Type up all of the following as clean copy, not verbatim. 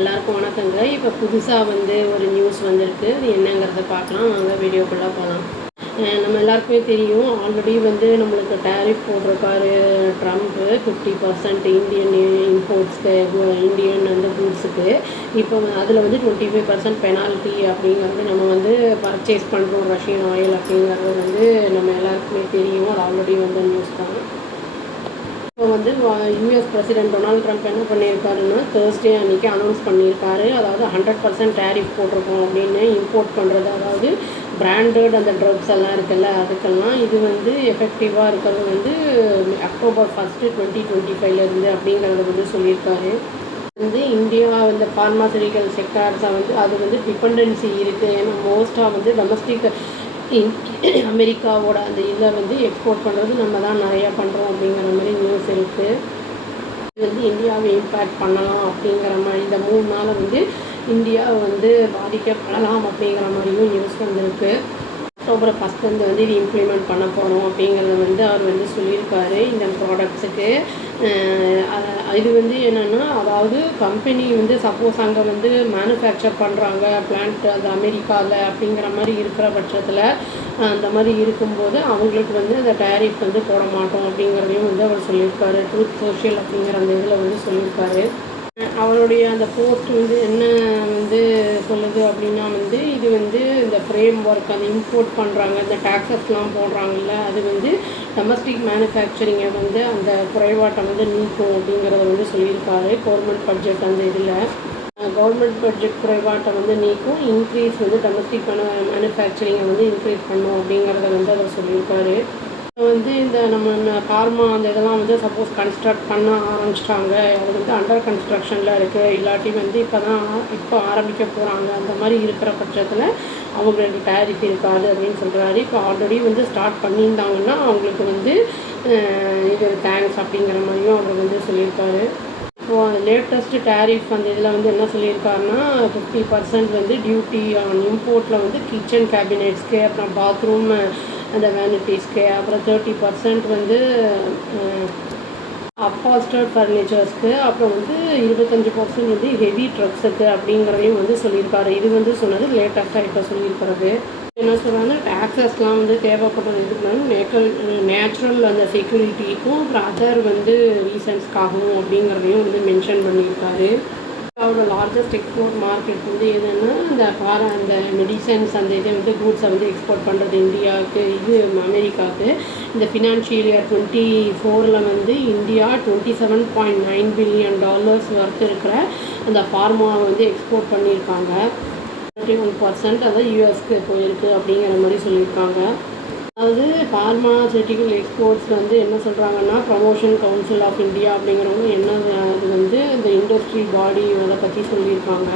எல்லாருக்கும் வணக்கங்க. இப்போ புதுசாக ஒரு நியூஸ் வந்திருக்கு. அது என்னங்கிறத பார்க்கலாம் வாங்க வீடியோக்குள்ளே போகலாம். நம்ம எல்லாருக்குமே தெரியும், ஆல்ரெடி நம்மளுக்கு டேரிஃப் போட்டிருக்காரு ட்ரம்ப்பு 50% இந்தியன் இம்போர்ட்ஸ்க்கு, இந்தியன் கூட்ஸுக்கு. இப்போ அதில் 25% பெனால்ட்டி அப்படிங்கிறது நம்ம பர்ச்சேஸ் பண்ணுறோம் ரஷ்யன் ஆயில் அப்படிங்கிறது நம்ம எல்லாருக்குமே தெரியும். அது ஆல்ரெடி நியூஸ் தான். இப்போ யூஎஸ் பிரசிடென்ட் டொனால்ட் ட்ரம்ப் என்ன பண்ணியிருக்காருன்னா, தேர்ஸ்டே அன்றைக்கி அனௌன்ஸ் பண்ணியிருக்காரு. அதாவது 100% டேரிஃப் போட்டிருக்கோம் அப்படின்னு இம்போர்ட் பண்ணுறது, அதாவது பிராண்டட் அந்த ட்ரக்ஸ் எல்லாம் இருக்குல்ல, அதுக்கெல்லாம் இது எஃபெக்டிவாக இருக்கிறது அக்டோபர் 1, 2025 அப்படிங்கிறத சொல்லியிருக்காரு. இந்தியா ஃபார்மாசூட்டிக்கல் செக்டார்ஸை அது டிபெண்டன்சி இருக்குது. ஏன்னா மோஸ்ட்டாக டொமஸ்டிக் அமெரிக்காவோட அந்த இதை எக்ஸ்போர்ட் பண்ணுறது நம்ம தான் நிறையா பண்ணுறோம் அப்படிங்கிற மாதிரி நியூஸ் இருக்குது. இது இந்தியாவை இம்பேக்ட் பண்ணலாம் அப்படிங்கிற மாதிரி இந்த 3 நாள் இந்தியா பாதிக்கப்படலாம் அப்படிங்கிற மாதிரியும் நியூஸ் வந்திருக்கு. அக்டோபர் 1 இது இம்ப்ளிமெண்ட் பண்ண போகிறோம் அப்படிங்கிறத அவர் சொல்லியிருக்காரு இந்த ப்ராடக்ட்ஸுக்கு. இது என்னென்னா, அதாவது கம்பெனி சப்போஸ் அங்கே மேனுஃபேக்சர் பண்ணுறாங்க பிளான்ட் அது அமெரிக்காவில் அப்படிங்கிற மாதிரி இருக்கிற பட்சத்தில், அந்த மாதிரி இருக்கும்போது அவங்களுக்கு அந்த டேரிஃப் போட மாட்டோம் அப்படிங்கிறதையும் அவர் சொல்லியிருக்காரு. ட்ரூத் சோஷியல் அப்படிங்கிற அந்த இதில் சொல்லியிருக்காரு. அவருடைய அந்த போஸ்ட் என்ன சொல்லுது அப்படின்னா, இது இந்த ஃப்ரேம் ஒர்க் அந்த இம்போர்ட் பண்ணுறாங்க, இந்த டேக்ஸஸ்லாம் போடுறாங்கல்ல, அது டொமஸ்டிக் மேனுஃபேக்சரிங்கை அந்த குறைபாட்டை நீக்கும் அப்படிங்கிறத சொல்லியிருக்காரு. கவர்மெண்ட் பட்ஜெட் அந்த இதில் கவர்மெண்ட் பட்ஜெட் குறைபாட்டை நீக்கும், இன்க்ரீஸ் டொமஸ்டிக் மேனுஃபேக்சரிங்கை இன்க்ரீஸ் பண்ணும் அப்படிங்கிறத அவர் சொல்லியிருக்காரு. இந்த நம்ம ஃபார்மா அந்த இதெல்லாம் சப்போஸ் கன்ஸ்ட்ரக்ட் பண்ண ஆரம்பிச்சிட்டாங்க, அது அண்டர் கன்ஸ்ட்ரக்ஷனில் இருக்குது, இல்லாட்டி இப்போ ஆரம்பிக்க போகிறாங்க, அந்த மாதிரி இருக்கிற பட்சத்தில் அவங்களுக்கு டேரிஃப் இருக்காது அப்படின்னு சொல்கிறாரு. இப்போ ஆல்ரெடி ஸ்டார்ட் பண்ணியிருந்தாங்கன்னா அவங்களுக்கு இது தேங்க்ஸ் அப்படிங்கிற மாதிரியும் அவர் சொல்லியிருக்காரு. இப்போது லேட்டஸ்ட்டு டேரிஃப் அந்த இதில் என்ன சொல்லியிருக்காருன்னா, 50% டியூட்டி ஆன் இம்போர்ட்டில் கிச்சன் கேபினெட்ஸ்க்கு, அப்புறம் பாத்ரூம் அந்த வேனிட்டிஸ்க்கு, அப்புறம் 30% அப்பால்ஸ்டர்ட் ஃபர்னிச்சர்ஸ்க்கு, அப்புறம் 25% ஹெவி ட்ரக்ஸுக்கு அப்படிங்கிறதையும் சொல்லியிருக்காரு. இது சொன்னது லேட்டஸ்ட்டாக இப்போ சொல்லியிருக்கிறது. என்ன சொல்கிறாங்கன்னா, டேக்ஸஸ்லாம் தேவைப்படுறது இதுக்கு நேச்சுரல் அந்த செக்யூரிட்டிக்கும், அப்புறம் அதர் ரீசன்ஸ்க்காகவும் அப்படிங்கிறதையும் மென்ஷன் பண்ணியிருக்காரு. அவரோட லார்ஜஸ்ட் எக்ஸ்போர்ட் மார்க்கெட் எதுன்னா அந்த மெடிசன்ஸ் அந்த இதை கூட்ஸை எக்ஸ்போர்ட் பண்ணுறது இந்தியாவுக்கு, இது அமெரிக்காவுக்கு. இந்த financial year 2024 India $27.9 billion worth இருக்கிற அந்த ஃபார்மாவை எக்ஸ்போர்ட் பண்ணியிருக்காங்க. 31% அதான் யூஎஸ்க்கு போயிருக்கு அப்படிங்கிற மாதிரி சொல்லியிருக்காங்க. அதாவது ஃபார்மாசூட்டிக்கல் எக்ஸ்போர்ட்ஸ் என்ன சொல்கிறாங்கன்னா, ப்ரமோஷன் கவுன்சில் ஆஃப் இந்தியா அப்படிங்கிறவங்க என்ன அது இந்த இண்டஸ்ட்ரி பாடி அதை பற்றி சொல்லியிருக்காங்க.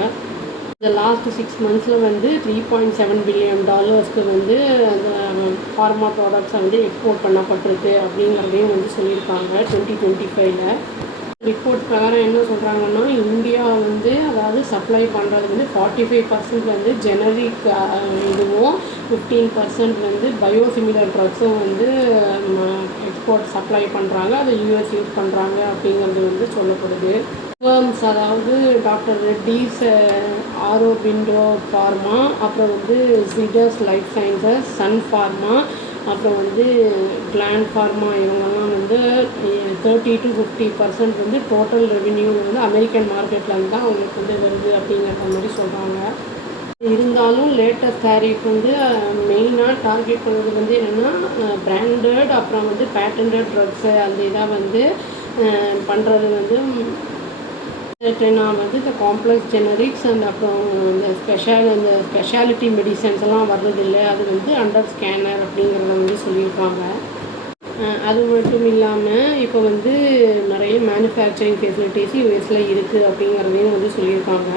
இந்த லாஸ்ட் 6 monthஸில் $3.7 பில்லியன் அந்த ஃபார்மா ப்ராடக்ட்ஸை எக்ஸ்போர்ட் பண்ணப்பட்டிருக்கு அப்படிங்கிறதையும் சொல்லியிருக்காங்க 2025. ரிப்போர்ட் பிரகாரம் என்ன சொல்கிறாங்கன்னா, இந்தியா அதாவது சப்ளை பண்ணுறது 45% ஜெனரிக் இதுவும், 15% பயோசிமிலர் ட்ரக்ஸும் எக்ஸ்போர்ட் சப்ளை பண்ணுறாங்க, அதை யூஎஸ் யூஸ் பண்ணுறாங்க அப்படிங்கிறது சொல்லப்படுது. ஃபர்ம்ஸ் அதாவது டாக்டர் ரெட்டீஸ், ஆரோபிண்டோ ஃபார்மா, அப்புறம் ஜிடஸ் லைஃப் சயின்சஸ், சன் ஃபார்மா, அப்புறம் கிளாண்ட் ஃபார்மா, இவங்கெல்லாம் 30 to 50% டோட்டல் ரெவென்யூ அமெரிக்கன் மார்க்கெட்டில் தான் அவங்களுக்கு வருது அப்படிங்கிற மாதிரி சொல்கிறாங்க. இருந்தாலும் லேட்டஸ்ட் டேரிஃப் மெயினாக டார்கெட் பண்ணுறது என்னென்னா, பிராண்டட் அப்புறம் பேட்டன்டட் ட்ரக்ஸு அந்த இதாக பண்ணுறது இந்த காம்ப்ளெக்ஸ் ஜெனரிக்ஸ் அண்ட் அப்புறம் இந்த ஸ்பெஷாலிட்டி மெடிசன்ஸ் எல்லாம் வர்றதில்லை, அது அண்டர் ஸ்கேனர் அப்படிங்கிறத சொல்லியிருக்காங்க. அது மட்டும் இல்லாமல் இப்போ நிறைய மேனுஃபேக்சரிங் ஃபெசிலிட்டிஸ் யூஎஸில் இருக்குது அப்படிங்கிறதையும் சொல்லியிருக்காங்க.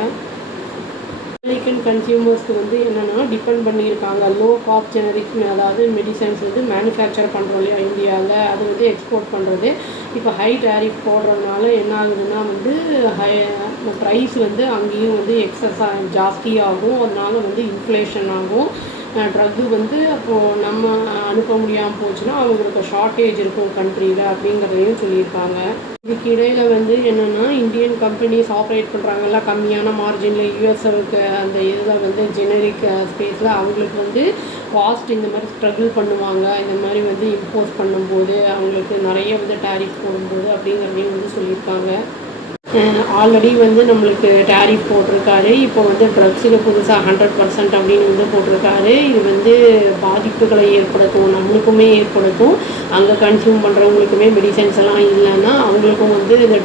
அமெரிக்கன் கன்சியூமர்ஸ்க்கு என்னென்னா டிபெண்ட் பண்ணியிருக்காங்க லோ காஸ்ட் ஜெனரிக்ஸ், அதாவது மெடிசன்ஸ் மேனுஃபேக்சர் பண்ணுறோம் இல்லையா இந்தியாவில், அது எக்ஸ்போர்ட் பண்ணுறது. இப்போ ஹை டேரிஃப் போடுறதுனால என்ன ஆகுதுன்னா ப்ரைஸ் அங்கேயும் எக்ஸஸாக ஜாஸ்தியாகும், அதனால இன்ஃப்ளேஷன் ஆகும். ட்ரக்கு வந்து அப்போது நம்ம அனுப்ப முடியாமல் போச்சுன்னா அவங்களுக்கு ஷார்ட்டேஜ் இருக்கும் கண்ட்ரியில் அப்படிங்கிறதையும் சொல்லியிருக்காங்க. இதுக்கு இடையில் வந்து என்னென்னா இந்தியன் கம்பெனிஸ் ஆப்ரேட் பண்ணுறாங்கல்ல கம்மியான மார்ஜினில் யூஎஸ்ஏவுக்கு அந்த இதில் வந்து ஜெனரிக் ஸ்பேஸில் அவங்களுக்கு வந்து காஸ்ட் இந்த மாதிரி ஸ்ட்ரகிள் பண்ணுவாங்க. இந்த மாதிரி வந்து இம்போஸ் பண்ணும்போது அவங்களுக்கு நிறைய வந்து டேரிஃப் போடும்போது அப்படிங்கிறதையும் வந்து சொல்லியிருக்காங்க. ஆல்ரெடி வந்து நம்மளுக்கு டேரிஃப் போட்டிருக்காரு. இப்போ வந்து ட்ரக்ஸுக்கு புதுசாக 100% அப்படின்னு வந்து போட்டிருக்காரு. இது வந்து பாதிப்புகளை ஏற்படுத்தும், நம்மளுக்குமே ஏற்படுத்தும். அங்கே கன்சியூம் பண்ணுறவங்களுக்குமே மெடிசன்ஸ் எல்லாம் இல்லைன்னா அவங்களுக்கும் வந்து இந்த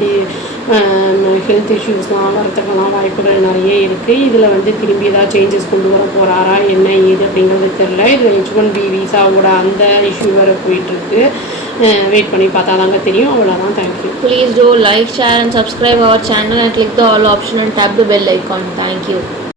ஹெல்த் இஷ்யூஸ்லாம் வரத்துக்கெல்லாம் வாய்ப்புகள் நிறைய இருக்குது. இதில் வந்து திரும்பி ஏதாவது சேஞ்சஸ் கொண்டு வர போகிறாரா என்ன ஏது அப்படிங்கிறது தெரில. இதில் H1B விசாவோட அந்த இஷ்யூ வேறு போயிட்டுருக்கு. வெயிட் பண்ணி பார்த்தா தாங்க தெரியும். அவ்வளோதான். Thank you. Please do like, share and subscribe our channel and click the all option and tap the bell icon. Thank you.